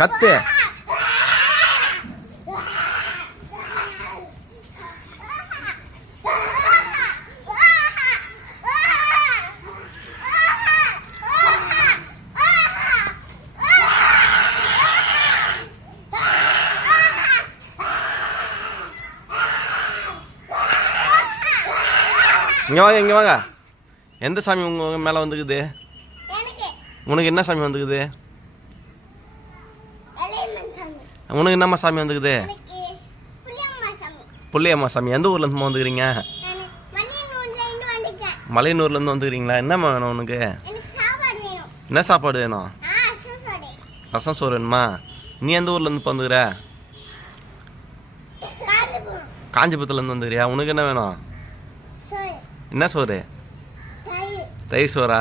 கத்து. இங்கே வாங்க, இங்கே வாங்க. எந்த சாமி உங்கள் மேலே வந்துக்குது? உனக்கு என்ன சாமி வந்துக்குது? உனக்கு என்னம்மா சாமி வந்துக்குது? புள்ளியம்மா சாமி. எந்த ஊர்லேருந்து வந்துக்கிறீங்க? மலையனூர்லேருந்து வந்துக்கிறீங்களா? என்னம்மா வேணும் உனக்கு? என்ன சாப்பாடு வேணும்? ரசம் சோறு வேணுமா? நீ எந்த ஊர்லேருந்து இப்போ வந்துக்கிற? காஞ்சிபுரத்துலேருந்து வந்துக்கிறியா? உனக்கு என்ன வேணும்? என்ன சோறு? தயிர் சோறா?